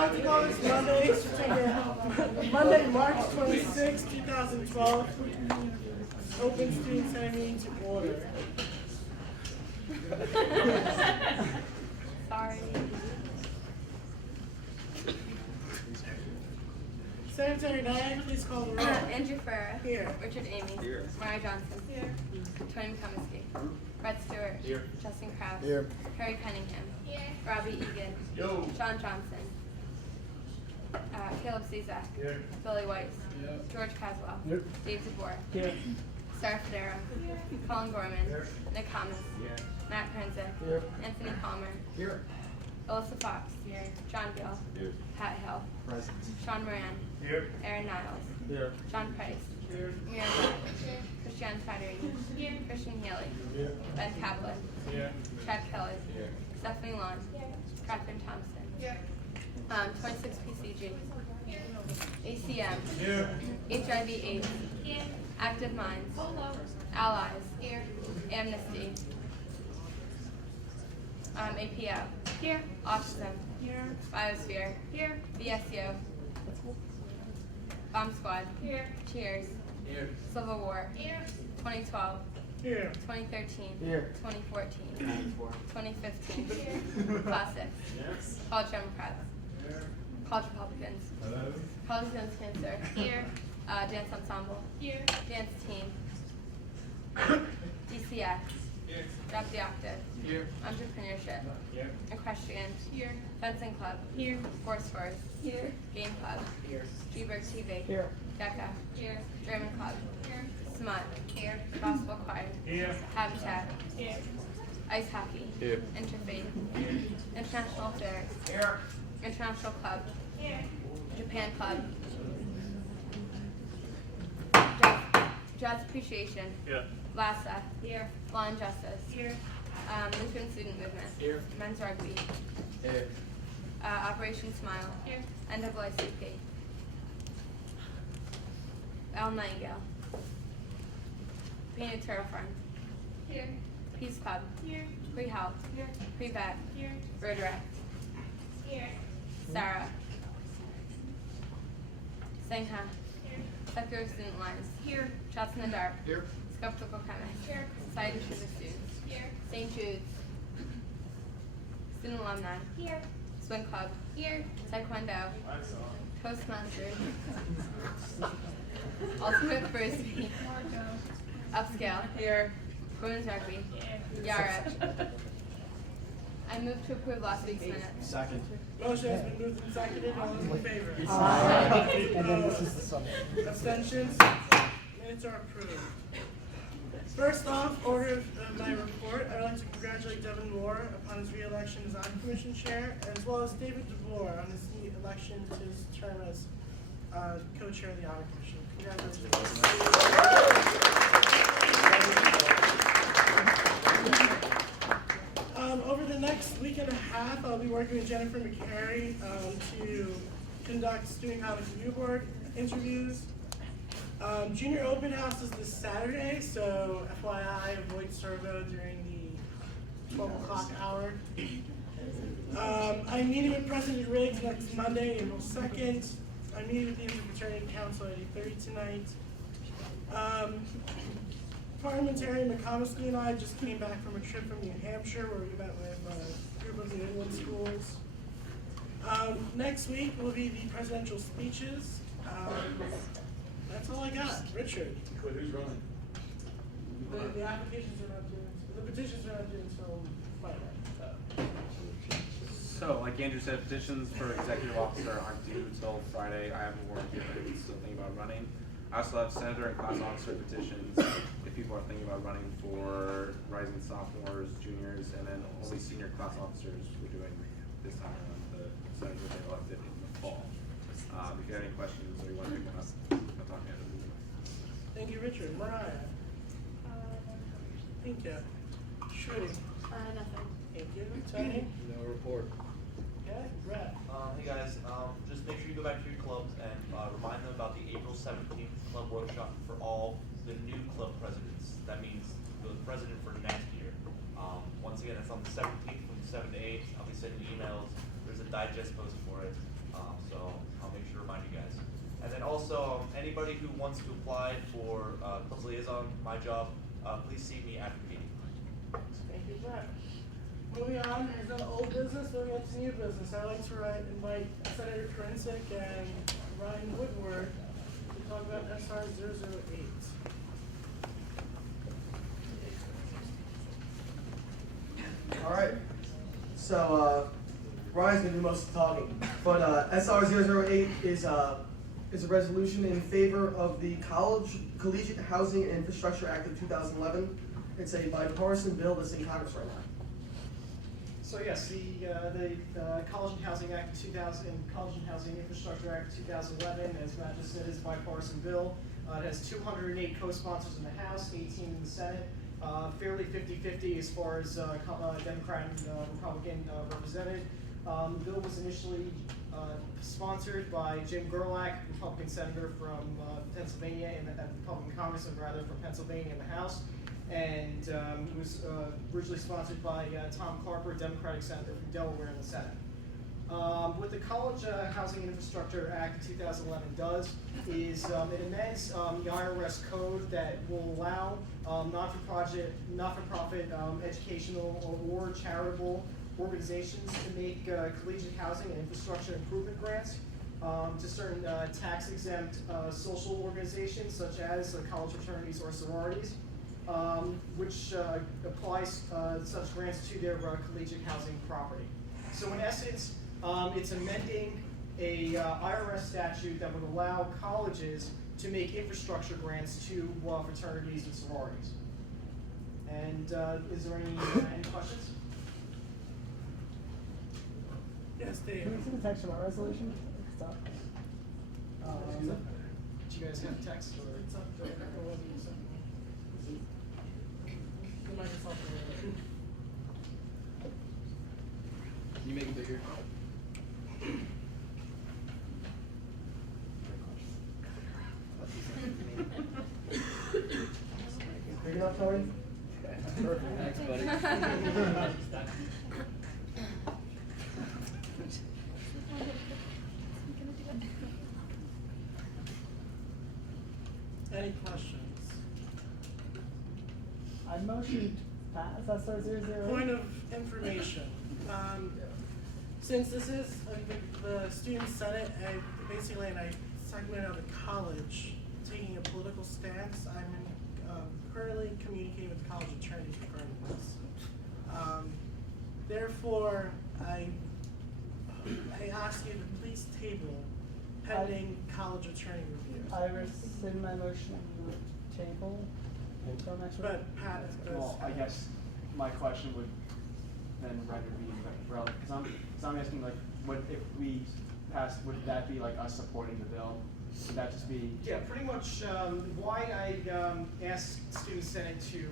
like to call this Monday, March 26, 2012, Open Student Senate meeting to order. Sorry. Secretary Diane, please call the roll. Andrew Ferrer. Here. Richard Amy. Here. Mariah Johnson. Here. Tony McComiskey. Brett Stewart. Here. Justin Krause. Here. Harry Cunningham. Here. Robbie Egan. Yo. Sean Johnson. Caleb Cezak. Here. Billy Weiss. Yep. George Caswell. Here. Dave DeBoer. Here. Sarah Federa. Colin Gorman. Here. Nick Thomas. Here. Matt Krenzik. Here. Anthony Palmer. Here. Alyssa Fox. John Gill. Here. Pat Hill. Present. Sean Moran. Here. Aaron Niles. Here. John Price. Here. Mira Black. Christiane Federighi. Christian Healy. Here. Ben Kaplan. Here. Chad Kelly. Here. Stephanie Long. Catherine Thompson. 26 PCG. ACM. Here. HIV/AIDS. Active Minds. Allies. Amnesty. APO. Autism. Biosphere. BSU. Bomb Squad. Cheers. Here. Civil War. 2012. Here. 2013. Here. 2014. 2015. Classics. Yes. College Democrats. Here. College Republicans. Hello. College Against Cancer. Dance Ensemble. Dance Team. DCX. Here. Drop the Octave. Here. Entrepreneurship. Here. Equestrian. Fencing Club. Force Force. Game Club. Here. G-Berg TV. Here. DECA. German Club. Smut. Gospel Choir. Here. Habitat. Ice Hockey. Here. Interfaith. International Affairs. Here. International Club. Japan Club. Jazz Appreciation. Here. LASA. Law and Justice. Lutheran Student Movement. Here. Men's Rugby. Here. Operation Smile. NAACP. Al Nightingale. Painted Turtle Front. Peace Club. Pre-Health. Pre-Vet. Redirect. Sarah. Sangha. Secular Student Lines. Shots in the Dark. Here. Skeptical Chemist. Society of Sugar Students. St. Jude's. Student Alumni. Swing Club. Taekwondo. Toastmasters. Ultimate Frisbee. Upscale. Women's Rugby. Yarra. I move to approve last week's minutes. Second. Motion has been moved and seconded. All those in favor? And then this is the summary. Abstentions? Minutes are approved. First off, order of my report, I'd like to congratulate Devin Moore upon his re-election as Honor Commission Chair, as well as David DeBoer on his election to his term as co-chair of the Honor Commission. Congratulations. Over the next week and a half, I'll be working with Jennifer McCary to conduct student college review board interviews. Junior open house is this Saturday, so FYI, avoid servo during the 12 o'clock hour. I'm meeting with President Riggs next Monday, April 2nd. I'm meeting with the Interfraternity Council at 8:30 tonight. Parliamentarian McComiskey and I just came back from a trip from New Hampshire where we met with a group of New England schools. Next week will be the presidential speeches. That's all I got. Richard. Who's running? The applications are not due, the petitions are not due until Friday. So, like Andrew said, petitions for executive officer aren't due until Friday. I have a warrant here, but if you still think about running. I also have senator and class officer petitions if people are thinking about running for rising sophomores, juniors, and then only senior class officers we're doing this time around. The senators will be elected in the fall. If you have any questions or you want to pick one up, I'll talk to you. Thank you, Richard. Mariah. Thank you. Shruti. Nothing. Thank you. Tony. No report. Okay. Brett. Hey guys, just make sure you go back to your clubs and remind them about the April 17th club workshop for all the new club presidents. That means the president for next year. Once again, it's on the 17th from 7 to 8. I'll be sending emails. There's a digest post for it. also, anybody who wants to apply for clubs liaison, my job, please see me after the meeting. Thank you, Jack. Moving on, there's no old business, moving on to new business. I'd like to invite Senator Forensic and Ryan Woodward to talk about SR 008. All right. So Ryan's gonna do most of the talking, but SR 008 is a resolution in favor of the Collegiate Housing and Infrastructure Act of 2011. It's a bipartisan bill that's in Congress right now. So yes, the College and Housing Act of 2000 and College and Housing Infrastructure Act of 2011, as Matt just said, is a bipartisan bill. It has 208 co-sponsors in the House, 18 in the Senate. Fairly 50-50 as far as Democrat and Republican represented. The bill was initially sponsored by Jim Gerlach, Republican senator from Pennsylvania, and Republican congressman rather from Pennsylvania in the House, and it was originally sponsored by Tom Carper, Democratic senator from Delaware in the Senate. What the College Housing Infrastructure Act of 2011 does is it amends the IRS code that will allow not-for-profit educational or charitable organizations to make collegiate housing and infrastructure improvement grants to certain tax-exempt social organizations such as college fraternities or sororities, which applies such grants to their collegiate housing property. So in essence, it's amending a IRS statute that would allow colleges to make infrastructure grants to fraternities and sororities. And is there any questions? Yes, Dave. Can we see the text of our resolution? Stop. Do you guys have text or? It's up there. It wasn't sent me. The Microsoft Word. Can you make it bigger? Big enough, Tony? Thanks, buddy. Any questions? I motioned pass SR 00. Point of information. Since this is the student senate, basically, and I segment out the college taking a political stance, I'm currently communicating with the college attorneys regarding this. Therefore, I ask you to please table pending college attorney review. I rescind my motion table until next week. But Pat is Well, I guess my question would then render me relevant, because I'm asking, like, what if we pass, would that be like us supporting the bill? Would that just be? Yeah, pretty much why I asked Student Senate to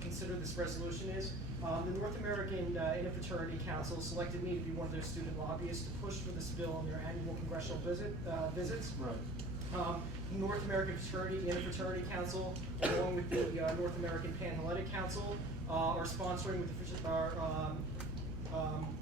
consider this resolution is the North American Interfraternity Council selected me to be one of their student lobbyists to push for this bill in their annual congressional visits. Right. The North American Fraternity Interfraternity Council, along with the North American Panhellenic Council, are sponsoring with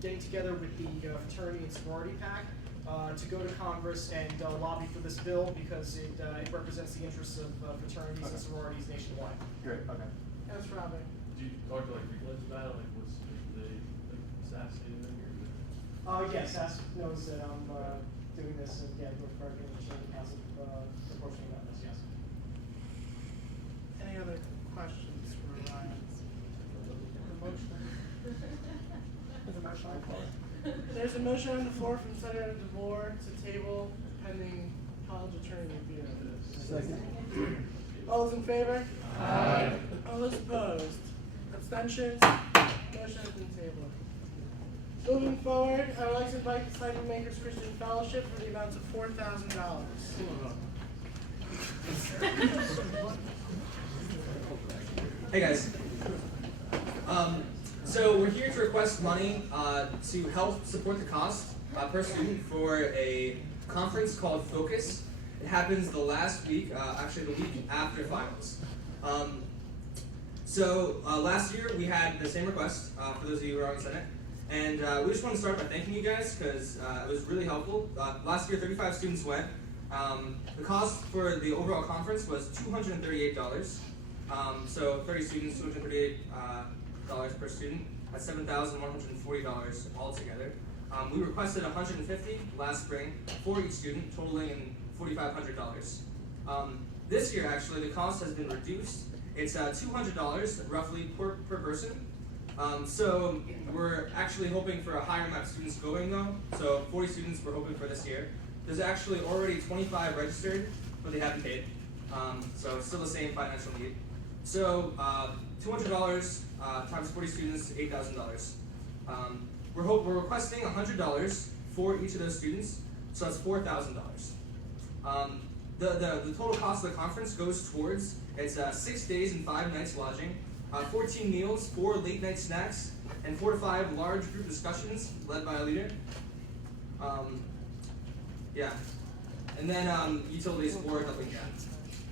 getting together with the Fraternity and Sorority PAC to go to Congress and lobby for this bill because it represents the interests of fraternities and sororities nationwide. Great, okay. That's Robin. Do you talk to like Freelance about it? Like, what's they like SAS anything or? Yes, SAS knows that I'm doing this, and yeah, North American Fraternity Council approaching about this, yes. Any other questions for Ryan? There's a motion on the floor. There's a motion on the floor from Senator DeVore to table pending college attorney review. Second. All those in favor? Aye. All those opposed? Abstentions? Motion has been tabled. Moving forward, I would like to invite the Disciple Makers Christian Fellowship for the amount of $4,000. Hey guys. So we're here to request money to help support the cost per student for a conference called Focus. It happens the last week, actually the week after finals. Last year we had the same request for those of you who are on the Senate. And we just want to start by thanking you guys because it was really helpful. Last year 35 students went. The cost for the overall conference was $238. So 30 students, $238 per student. That's $7,140 altogether. We requested $150 last spring for each student, totaling in $4,500. This year, actually, the cost has been reduced. It's $200 roughly per person. So we're actually hoping for a higher amount of students going though. So 40 students we're hoping for this year. There's actually already 25 registered, but they haven't paid. So it's still the same financial need. So $200 times 40 students, $8,000. We're requesting $100 for each of those students, so that's $4,000. The total cost of the conference goes towards, it's 6 days and 5 nights lodging, 14 meals, 4 late night snacks, and 4 to 5 large group discussions led by a leader. Yeah, and then utilities for helping out.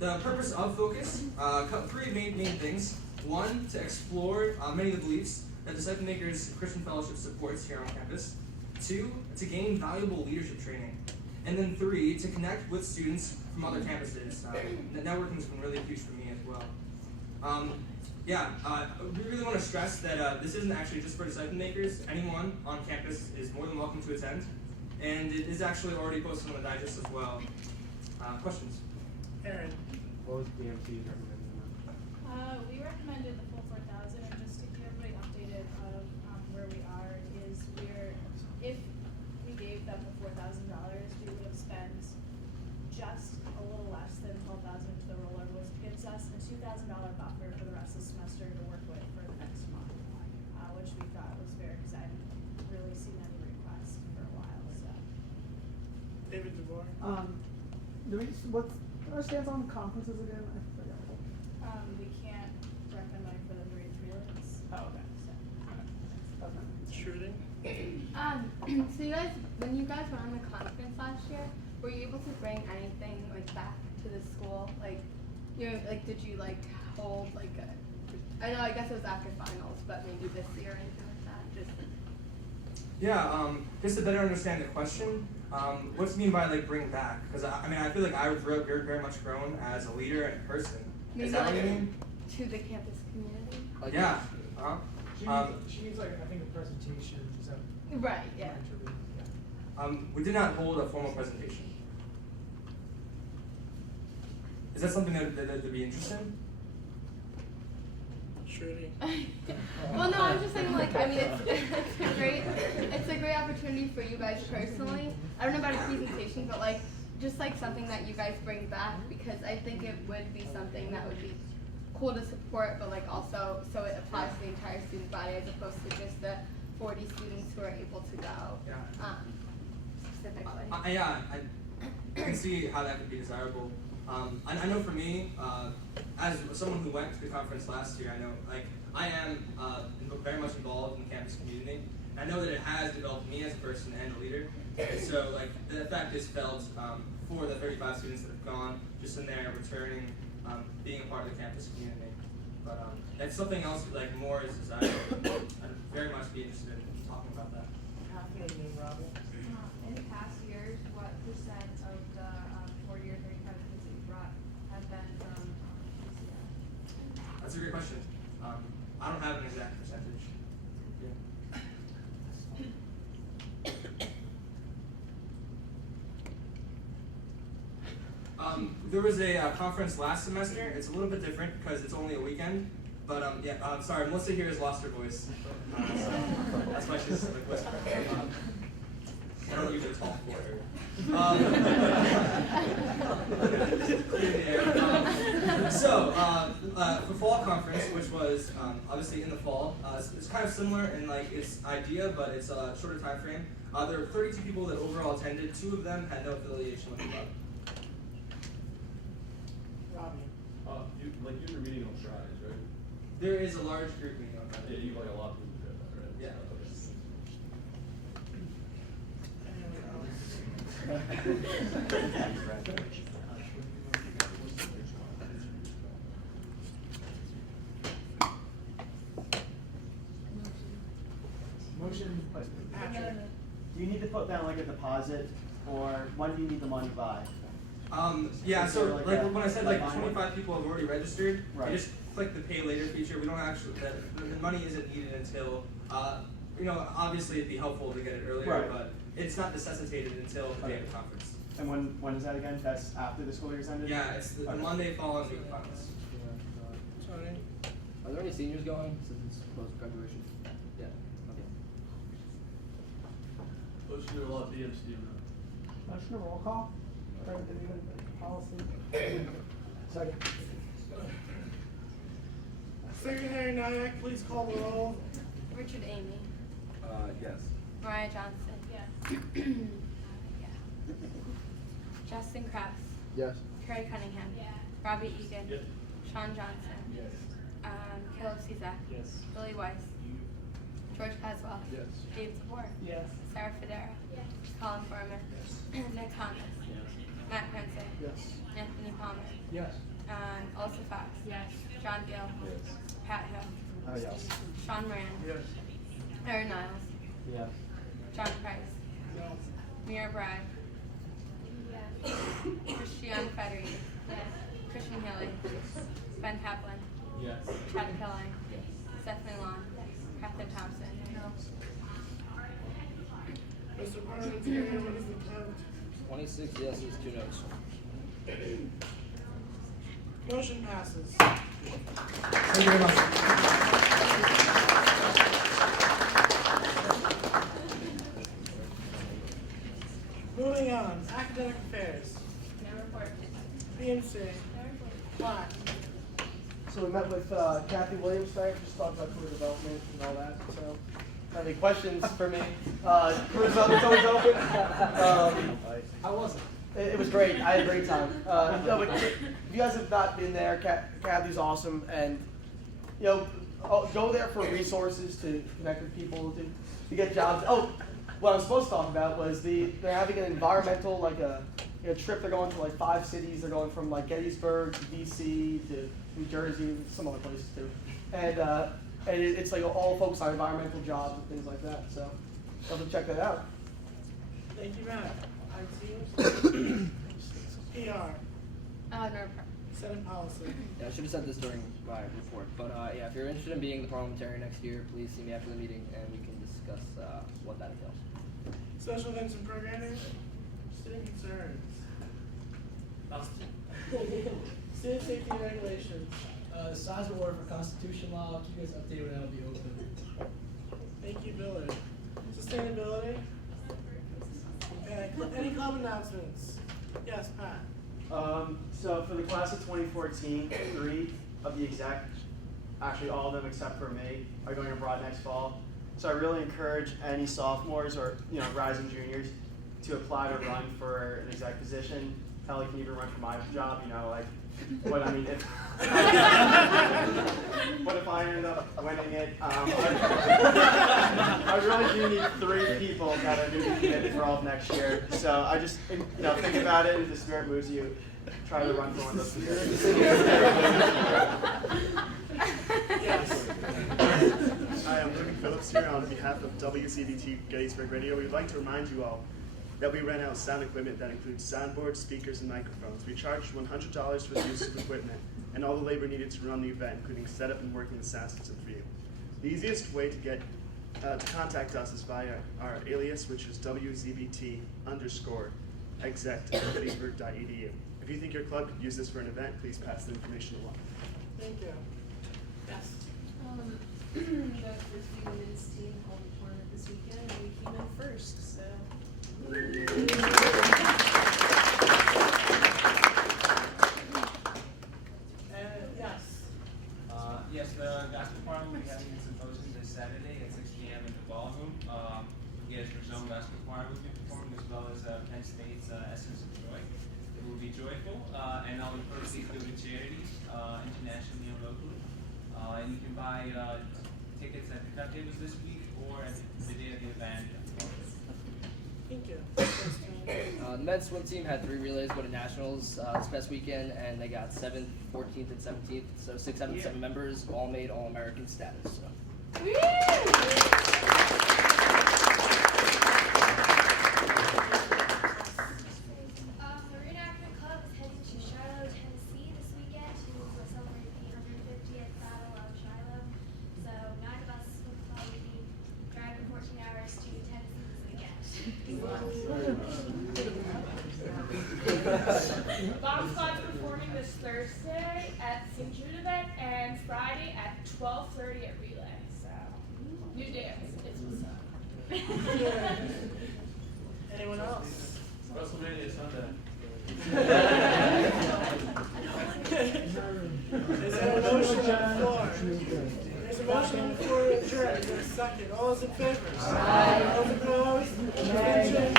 The purpose of Focus, 3 main things. 1, to explore many of the beliefs that Disciple Makers Christian Fellowship supports here on campus. 2, to gain valuable leadership training. And then 3, to connect with students from other campuses. Networking has been really huge for me as well. We really want to stress that this isn't actually just for Disciple Makers. Anyone on campus is more than welcome to attend. And it is actually already posted on the digest as well. Questions? Aaron. What was BMT recommending? We recommended the full 4,000, and just to keep everybody updated of where we are is if we gave them the $4,000, we would have spent just a little less than $12,000 into the roller, which gives us a $2,000 buffer for the rest of the semester to work with for the next month, which we thought was fair because I haven't really seen any requests for a while. So. David DeVore. What's our stance on conferences again? I forgot. We can't recommend money for them to read prelims. Oh, okay. Shooting. So you guys, when you guys were on the conference last year, were you able to bring anything like back to the school? Like, did you like hold like a? I know, I guess it was after finals, but maybe this year or anything like that. Just to better understand the question, what's mean by like bring back? Because I feel like I was very much grown as a leader and person. Maybe Is that like what you mean? to the campus community. Yeah. She means like, I think a presentation, is that? Right. Yeah. We did not hold a formal presentation. Is that something that would be interesting? Shooting. Well, no, I'm just saying like it's a great opportunity for you guys personally. I don't know about a presentation, but like just like something that you guys bring back, because I think it would be something that would be cool to support, but like also so it applies to the entire student body as opposed to just the 40 students who are able to go. Yeah. Specifically. I can see how that could be desirable. I know for me, as someone who went to the conference last year, I know like I am very much involved in the campus community. I know that it has developed me as a person and a leader. And so like the effect is felt for the 35 students that have gone, just in there returning, being a part of the campus community. But that's something else like more is desirable. I'd very much be interested in talking about that. In past years, what percent of the 40 or 35 kids that you brought have been from PCF? That's a great question. I don't have an exact percentage. Yeah. There was a conference last semester. It's a little bit different because it's only a weekend. But sorry, Melissa here has lost her voice. So that's why she's like whispering. I don't usually talk for her. For fall conference, which was obviously in the fall, it's kind of similar in like its idea, but it's a shorter time frame. There were 32 people that overall attended. 2 of them had no affiliation with the club. Like you're meeting on Fridays, right? There is a large group meeting on Friday. Yeah, you like a lot of people do that, right? Yeah. Motion. Patrick. Do you need to put down like a deposit, or when do you need the money by? Yeah, Is so there like a- when I said like like line 25 people have already registered, Right. you just click the pay later feature. We don't actually, the money isn't needed until, you know, obviously it'd be helpful to get it earlier, Right. but it's not necessitated until the day of the conference. And when is that again? That's after the school year's ended? Yeah, it's the Okay. Monday following the conference. Sorry. Are there any seniors going since it's close to graduation? Yeah. Okay. Motion to allow BMC to run. Motion to roll call, right, didn't even policy. Second. Secretary Nyack, please call the roll. Richard Amy. Yes. Mariah Johnson. Yes. Justin Krabs. Yes. Carrie Cunningham. Yeah. Robbie Egan. Yes. Sean Johnson. Yes. Caleb Cezak. Yes. Billy Weiss. George Caswell. Yes. Dave Zabor. Yes. Sarah Federa. Yes. Colin Foreman. Nick Thomas. Matt Prince. Yes. Anthony Palmer. Yes. Elsa Fox. Yes. John Gill. Pat Hill. Oh, yes. Sean Moran. Yes. Aaron Niles. Yes. John Price. Mira Bragg. Yes. Christiane Federer. Yes. Christian Healy. Ben Kaplan. Yes. Chad Kelly. Stephanie Long. Catherine Thompson. Mr. Parliamentarian, what is the count? 26 yeses, 2 noes. Motion passes. Thank you very much. Moving on, academic affairs. No report. PMC. Plaque. So we met with Kathy Williams tonight, just talked about career development and all that, so. Any questions for me? Career development's always open. How was it? It was great. I had a great time. No, but if you guys have not been there, Kathy's awesome, and you know, go there for resources to connect with people to get jobs. Oh, what I was supposed to talk about was they're having an environmental a trip. They're going to like 5 cities. They're going from like Gettysburg to DC to New Jersey, some other places too, and it's like all focused on environmental jobs and things like that. So, love to check that out. Thank you, Matt. IT. PR. No report. Senate policy. Yeah, I should have said this during my report, but yeah, if you're interested in being the parliamentarian next year, please see me after the meeting and we can discuss what that entails. Social events and programming. Student concerns. Student safety and regulations. The size of order for Constitution Law, I'll keep you guys updated when that'll be open. Thank you, Billy. Sustainability. Any club announcements? Yes, Pat. So for the class of 2014, 3 of the exec, actually all of them except for me, are going abroad next fall. So I really encourage any sophomores or rising juniors to apply to run for an exec position. Hell, you can even run for my job. But I mean, what if I end up winning it? I really do need 3 people that are going to be committed for all of next year. So I just, think about it. If the spirit moves you, try to run for one of those positions. Yes. Hi, I'm Ruben Phillips here on behalf of WCBT Gettysburg Radio. We'd like to remind you all that we rent out sound equipment that includes soundboards, speakers, and microphones. We charge $100 for the use of equipment and all the labor needed to run the event, including setup and working the sound system for you. The easiest way to get to contact us is via our alias, which is WZBT_exec@gettysburg.edu. If you think your club could use this for an event, please pass the information along. Thank you. Yes. The Frisbee women's team held a tournament this weekend and we came in first, so. Yes. Yes, the gospel choir will be having a symposium this Saturday at 6 p.m. in the ballroom. Gettysburg's own gospel choir will be performing as well as Penn State's Essence of Joy. It will be joyful, and all the proceeds go to charities, internationally and locally. And you can buy tickets at the cut tables this week or at the day of the event. Thank you. The men's swim team had 3 relays go to nationals this past weekend, and they got 7th, 14th, and 17th. So 6 out of the 7 members all made All-American status. So. The reenactment club working hours to attend season again. Bomb Squad's performing this Thursday at St. Jude event and Friday at 12:30 at Relay. So, new dance. It's what's up. Anyone else? WrestleMania Sunday. Is there a motion on the floor? There's a motion on the floor to adjourn. Is there a second? All those in favor? Aye. All those opposed? Abstentions?